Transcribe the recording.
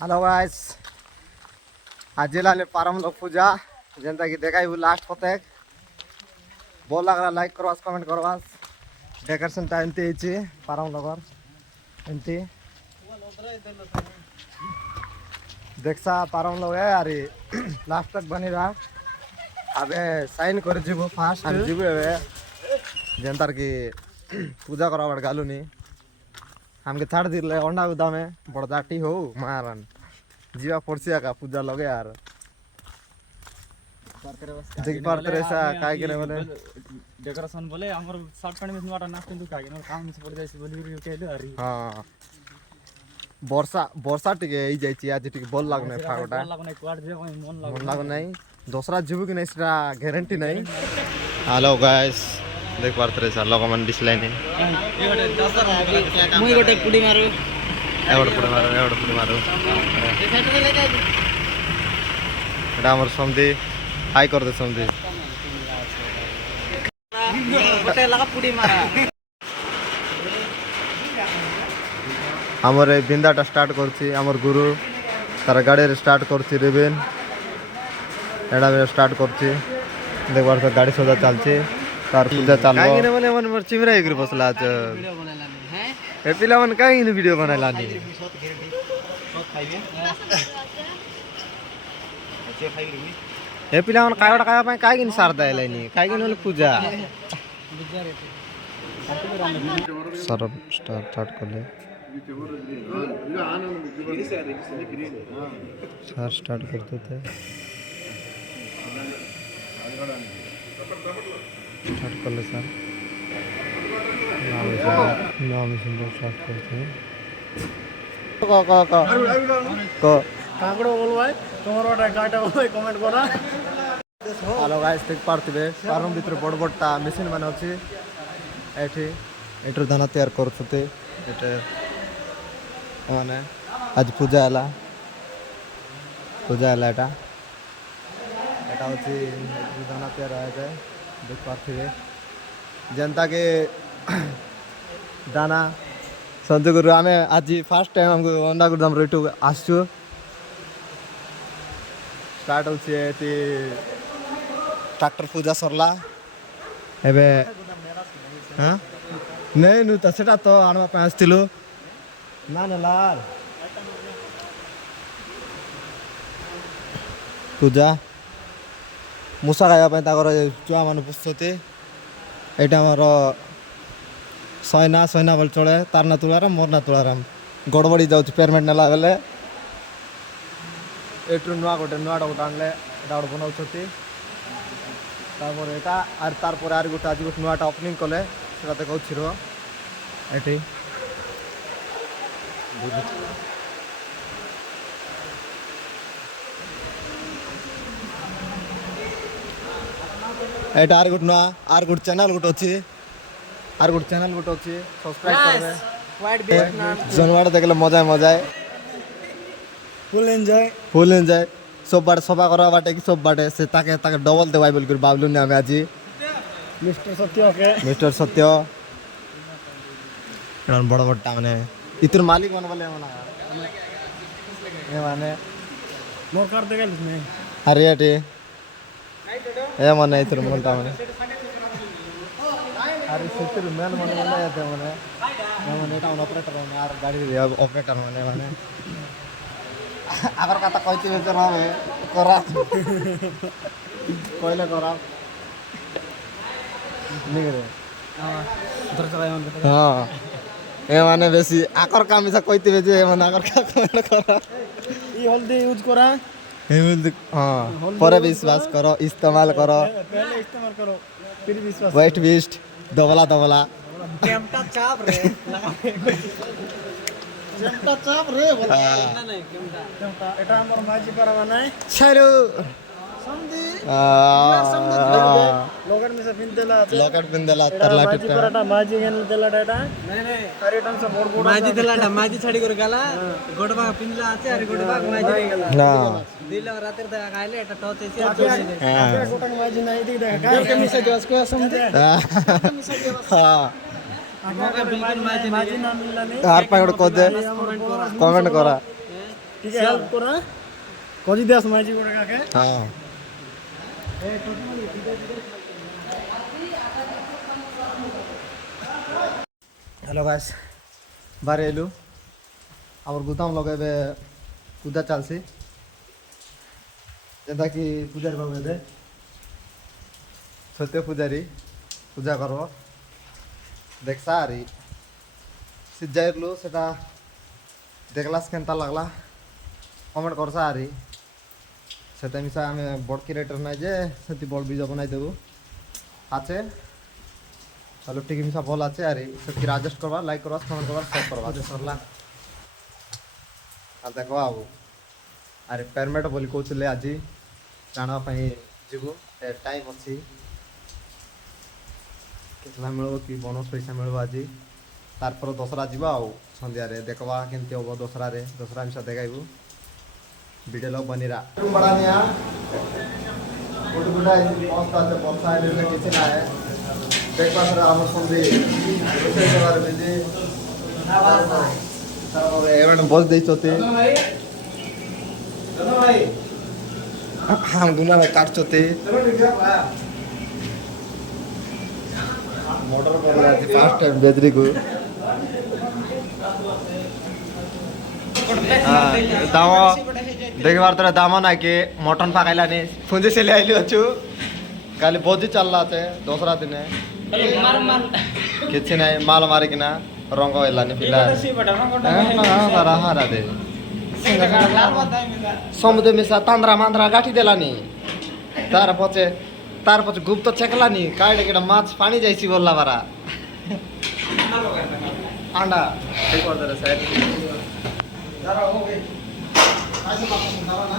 hello guys आज लाने पारम लोग पूजा जनता की देखाई लास्ट होते बोल लग रहा लाइक करवास कमेंट करवास डेकोरेशन टाइम ते इची पारम लोगर एंती देखसा पारम लोग है अरे लास्ट तक बनी रहा अबे साइन कर जीवो फास्ट हम जीवो है जनता की पूजा करा बड़ गालू नी हमके छाड़ दिले अंडा उदा में बड़दाटी हो मारन जीवा पड़सी का पूजा लगे यार देख पारते रे सा काय करे बोले डेकोरेशन बोले हमर शॉर्ट पैंट में नोटा नाच किंतु कागे न काम से पड़ जाय बोली रि कहले अरे हां वर्षा वर्षा टिके ई जाय छी आज टिके बोल लागने फागोटा लागने क्वाड जे मन लाग नहीं दूसरा जीव की नहीं इसरा गारंटी नहीं हेलो गाइस देख पारते रे सा लोग मन डिस्लाइन मुई गोटे पुडी मारू एवड पुडी मारू एटा हमर समधी हाई कर दे समधी गोटे लगा पुडी मारा हमर बिंदाटा स्टार्ट करछि हमर गुरु तार गाड़ी रे स्टार्ट करछि रेबेन एडा में स्टार्ट करछि देख बार तो गाड़ी सजा चलछि तार पूजा चाललो काई ने बोले मन चिमरा एकरी बसला आज वीडियो बनालानी हैं ए पिला मन काई ने वीडियो बनालानी ए पिला मन कायडा काया पय काई किन सार दायलानी काई किन बोले पूजा सर स्टार्ट कर ले सर स्टार्ट करते थे स्टार्ट कर ले सर नाम सुंदर स्टार्ट करते हैं को काकड़ो बोल भाई तुम्हारा काटा बोल कमेंट करा हेलो गाइस देख पारथिबे फार्म भीतर बड़ बड़टा मशीन माने अछि एठी एटर दाना तैयार करथते एटे माने आज पूजा हला एटा होची दाना तैयार आए थे देख पारथिबे जनता के दाना संजय गुरु आमे आज फर्स्ट टाइम हमको अंडा गुदाम रेटू आसछु स्टार्ट होची एटी ट्रैक्टर पूजा सरला एबे हां नहीं नु त सेटा तो आनवा पे आस्तिलो ना ना लाल पूजा मुसा गाया पे ताकर चुआ माने पुछते एटा हमर सैना बोल चले तार ना तुलाराम मोर ना तुलाराम गड़बड़ी जाउछ पेमेंट नेला बेले एटु नुआ गोटे आनले एटा गोटे बनाउछती तापर एटा आर तारपर आर गोटे आज गोटे नुआटा ओपनिंग कले सेटा देखौ छिरो eighty Etah are good channel गुट अछि सब्सक्राइब करबे वाइट वियतनाम जनवाड़ देखले मजा फुल एंजॉय सब बाटे सफा करा बाटे कि सब बाटे से ताके डबल देवाई बोल कर बाबलू ने हमें आज मिस्टर सत्य एन बड़ बड़टा माने इतर मालिक बन बोले माने मोर कर देगल नहीं अरे अटे ए माने इतर मोलटा माने अरे सत्य मैन माने याते माने टाउन ऑपरेटर माने यार गाड़ी ऑपरेटर माने अगर कथा कहती बेचर हमें करा कहले करा निगरे हां ए माने बेसी आकर काम से कहती बेचे ए माने आकर का कमेंट करा ई हल्दी यूज करा हां पर विश्वास करो इस्तेमाल करो पहले इस्तेमाल करो फिर विश्वास वेस्ट वेस्ट दबला केमटा चाप रे केमटा चाप रे बोल ना नहीं केमटा एटा हमर माजी परवा नै चलो समधी समधी लोगन में से पिंदेला तरला माजी पराटा माजी गेन देला डाटा नहीं अरे टन से बोड़ माजी देला माजी छाड़ी कर गाला गोडबा पिंदला आछे अरे गोडबा माजी गेला ना दिला रातिर दा खाइले एटा टच एसे हां गोटन माजी नहीं दिख देखा काय के मिसे दिवस को समझे हां मौका बिल्कुल माजी नाम मिलला नहीं हार पागड़ को दे कमेंट करा ଟିକେ ହେଲ୍ପ କରା କଜି ଦେସ ମାଇଜି ଗୋଟେ କାକେ ହଁ हेलो गाइस बारे एलु आमर गुदाम लगे पूजा चलसी जेनता कि पूजारी बाबू दे सत्य पूजारी पूजा करब देखसा आरी सिजाइरलु सेटा देखलास केनता लागला कमेंट करसा आरी सेटा मिसा आमे बड़ क्रिएटर ना जे सेति बड़ वीडियो बनाई देबु आछे चलो टिकी मिसा भल आछे आरी सेति एडजस्ट करबा लाइक करबा कमेंट करबा शेयर करबा सरला आ देखो आबू अरे पेमेंट बोली कहते आज जाना जीवु टाइम अच्छी कितना मिल कि बोनस पैसा मिल आज तार दसरा जीवा सन्धार देखवा केमती हम दसरा दसरा मिसा देखाइबू वीडियो लोग बनीरा बड़ा निया गुटा मस्त आछे बर्षा आइले किसी ना देखवा आम सन्धि बिजी बस दे हम गुना में काटते मोटर पर फास्ट टाइम बेदरी को दाम देखबार तरह दाम ना कि मटन पकाइलानी पुंजी से ले आइली अच्छु खाली भोजी चलला थे दूसरा दिन किसी ना माल मारिकिना रंग होलानी पिला दे समुद्र मिसा तांद्रा मांद्रा गाठी देलानी तार पचे गुप्त चेकलानी काटे केटा माछ पानी जाइसी बोलला बारा अंडा ठीक कर दे रे साइड जरा हो गई आज माछ खावा ना